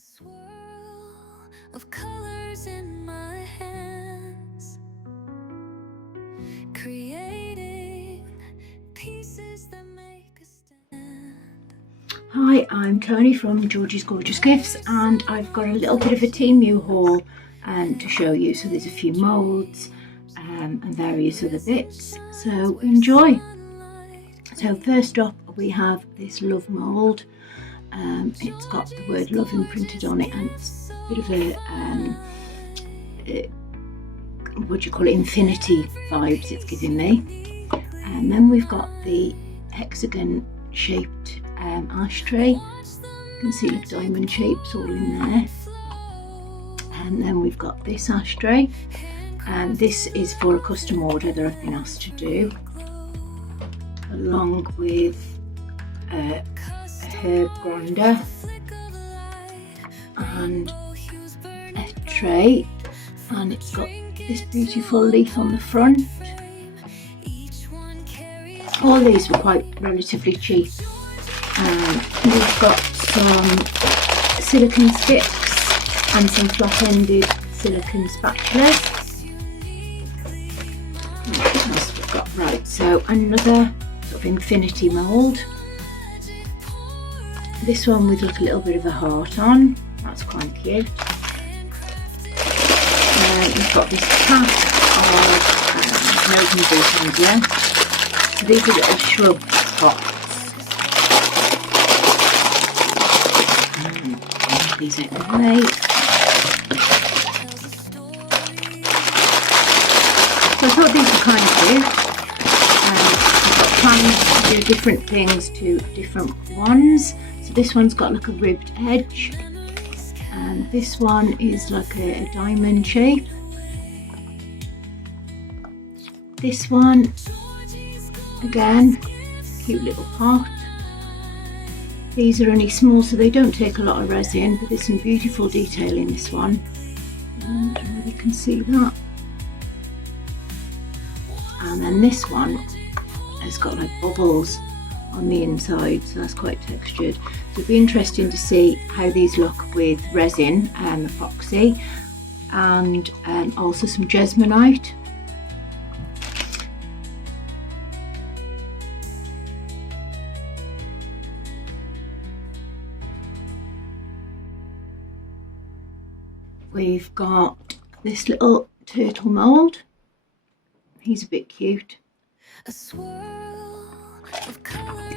swirl of colors in my hands, creating pieces that make a stand. Hi, I'm Tony from Georgie's Gorgeous Gifts, and I've got a little bit of a temu haul to show you. So there's a few moulds and various other bits, so enjoy. So first up we have this love mould. It's got the word love imprinted on it, and it's a bit of a what do you call it, infinity vibes it's giving me. And then we've got the hexagon shaped ashtray. You can see the diamond shapes all in there. And then we've got this ashtray, and this is for a custom order that I've been asked to do, along with a herb grinder and a tray, and it's got this beautiful leaf on the front. All these were quite relatively cheap. We've got some silicone sticks and some flat-ended silicone spatulas. What else we've got? Right, so another sort of infinity mould. This one with like a little bit of a heart on, that's quite cute. We've got this pack of Melbourne boutonniere. So these are little shrub pots. These out of the way. So I thought these were kind of cute. I've got plans to do different things to different ones. So this one's got like a ribbed edge, and this one is like a diamond shape. This one, again, cute little pot. These are only small, so they don't take a lot of resin, but there's some beautiful detail in this one. And I don't know if you can see that. And then this one has got like bubbles on the inside, so that's quite textured. So it'd be interesting to see how these look with resin and epoxy, and also some jesmonite. We've got this little turtle mould. He's a bit cute.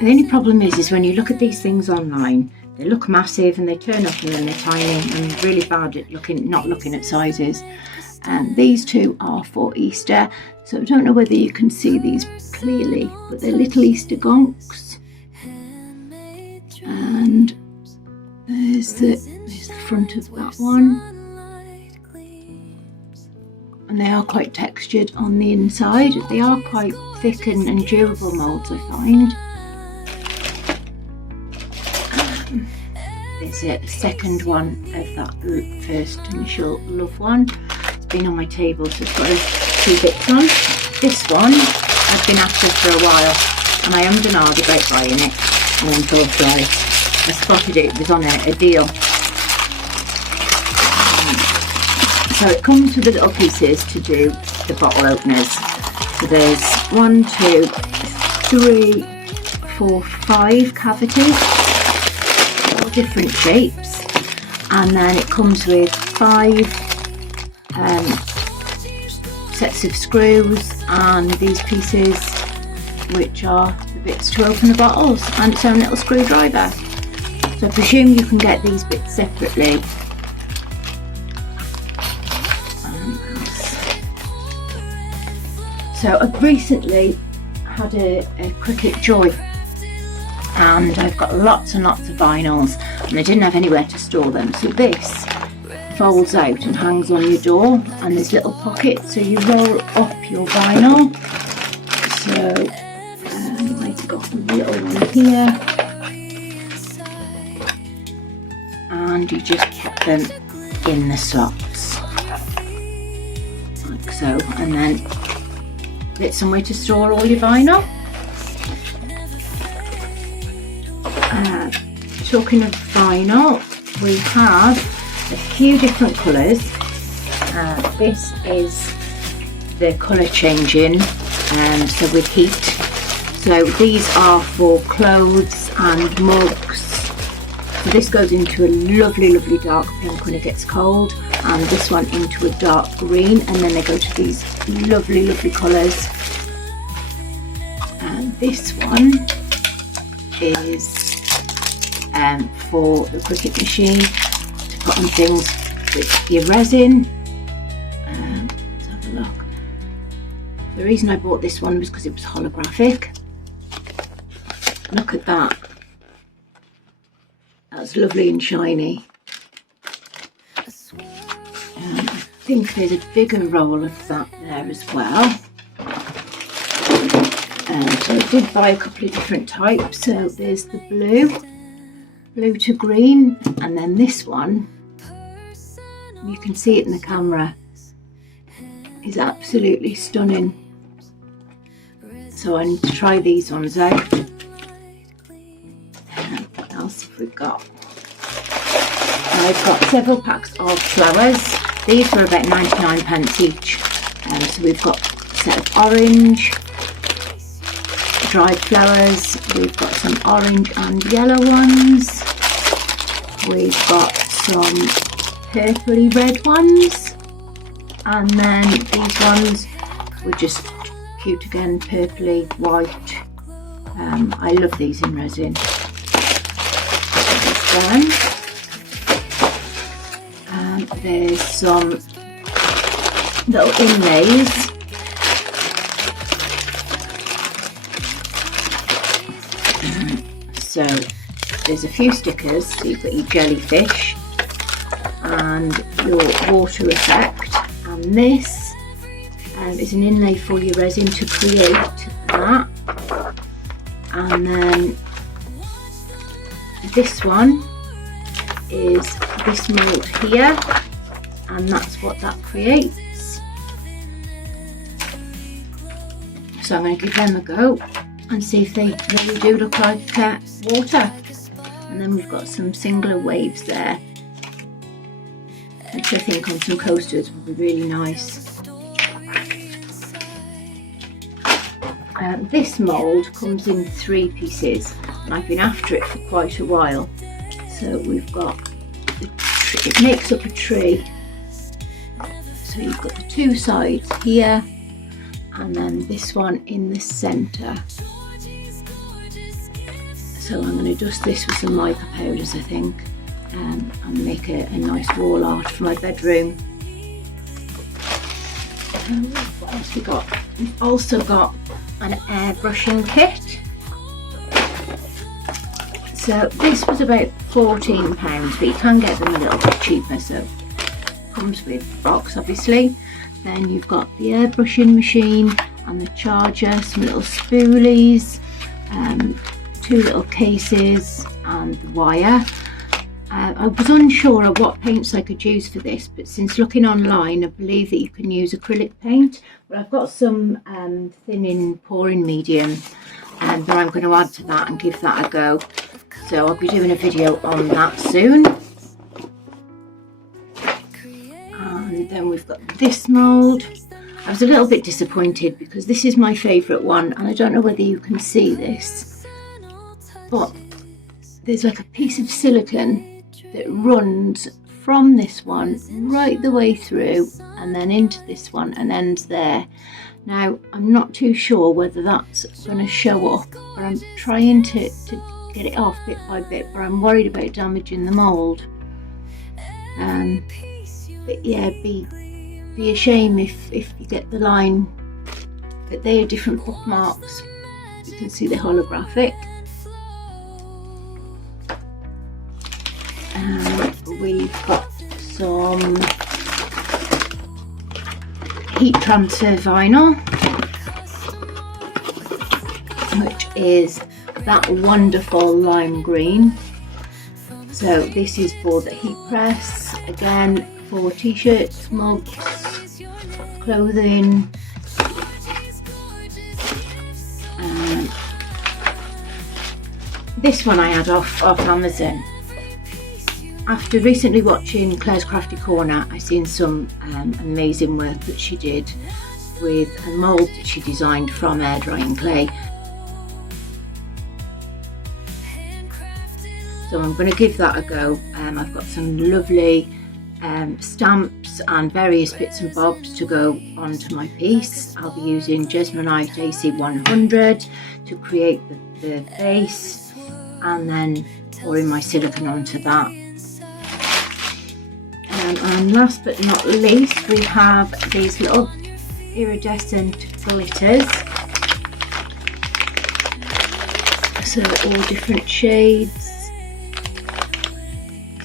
The only problem is when you look at these things online, they look massive and they turn up and then they're tiny, and really bad at not looking at sizes. And these two are for Easter, so I don't know whether you can see these clearly, but they're little Easter gonks. And there's the front of that one. And they are quite textured on the inside. They are quite thick and durable moulds, I find. There's a second one of that first initial love one. It's been on my table, so it's got two bits on. This one I've been after for a while, and I ummed and ahed about buying it, and then thought, right, I spotted it was on a deal. So it comes with the little pieces to do the bottle openers. So there's 1, 2, 3, 4, 5 cavities, all different shapes, and then it comes with 5 sets of screws and these pieces, which are the bits to open the bottles, and its own little screwdriver. So I presume you can get these bits separately. So I've recently had a Cricut Joy, and I've got lots and lots of vinyls, and I didn't have anywhere to store them. So this folds out and hangs on your door, and there's little pockets, so you roll up your vinyl. So I've got a little one here, and you just put them in the slots, like so, and then bit somewhere to store all your vinyl. Talking of vinyl, we have a few different colours. This is the colour changing, so with heat. So these are for clothes and mugs. So this goes into a lovely dark pink when it gets cold, and this one into a dark green, and then they go to these lovely colours. And this one is for the Cricut machine to put on things with your resin. Let's have a look. The reason I bought this one was because it was holographic. Look at that. That's lovely and shiny. I think there's a bigger roll of that there as well. So I did buy a couple of different types. So there's the blue to green, and then this one, you can see it in the camera, is absolutely stunning. So I need to try these ones out. What else have we got? I've got several packs of flowers. These were about 99p each. So we've got a set of orange, dried flowers. We've got some orange and yellow ones. We've got some purpley red ones. And then these ones were just cute again, purpley, white. I love these in resin. There's some little inlays. So there's a few stickers. So you've got your jellyfish and your water effect, and this is an inlay for your resin to create that. And then this one is this mould here, and that's what that creates. So I'm going to give them a go and see if they really do look like water. And then we've got some singular waves there, which I think on some coasters would be really nice. This mould comes in 3 pieces, and I've been after it for quite a while. So we've got it makes up a tree. So you've got the 2 sides here, and then this one in the centre. So I'm going to dust this with some mica powders, I think, and make a nice wall art for my bedroom. What else we got? We've also got an airbrushing kit. So this was about £14, but you can get them a little bit cheaper. So it comes with the box, obviously. Then you've got the airbrushing machine and the charger, some little spoolies, 2 little cases and the wire. I was unsure of what paints I could use for this, but since looking online, I believe that you can use acrylic paint. But I've got some thinning pouring medium, and then I'm going to add to that and give that a go. So I'll be doing a video on that soon. And then we've got this mould. I was a little bit disappointed because this is my favourite one, and I don't know whether you can see this, but there's like a piece of silicone that runs from this one right the way through and then into this one and ends there. Now I'm not too sure whether that's going to show up, but I'm trying to get it off bit by bit, but I'm worried about damaging the mould. But yeah, be a shame if you get the line, but they are different bookmarks. You can see the holographic. We've got some heat transfer vinyl, which is that wonderful lime green. So this is for the heat press, again for t-shirts, mugs, clothing. This one I had off Amazon. After recently watching Claire's Crafty Corner, I seen some amazing work that she did with a mould that she designed from air drying clay. So I'm going to give that a go. I've got some lovely stamps and various bits and bobs to go onto my piece. I'll be using Jesmonite AC100 to create the base, and then pouring my silicone onto that. And last but not least, we have these little iridescent glitters. So all different shades.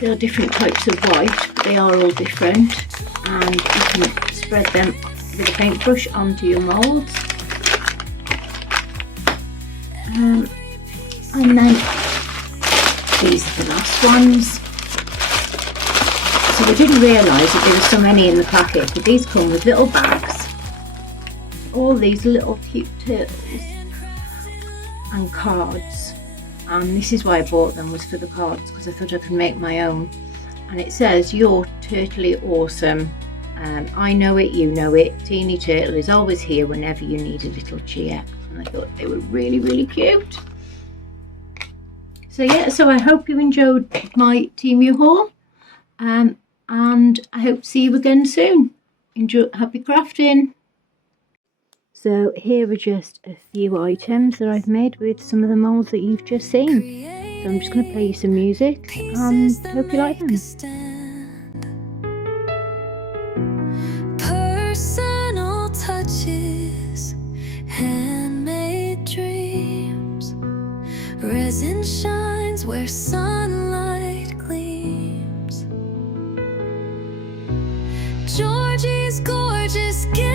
They're different types of white, but they are all different, and you can spread them with a paintbrush onto your moulds. And then these are the last ones. So I didn't realise that there were so many in the packet, but these come with little bags, all these little cute turtles and cards. And this is why I bought them, was for the cards, because I thought I could make my own. And it says, "You're totally awesome. I know it, you know it. Teeny Turtle is always here whenever you need a little cheer." And I thought they were really, really cute. So yeah, so I hope you enjoyed my Temu haul. And I hope to see you again soon. Enjoy, happy crafting. So here are just a few items that I've made with some of the moulds that you've just seen. So I'm just going to play you some music and hope you like them. Personal touches, handmade dreams, resin shines where sunlight gleams. Georgie's gorgeous gift.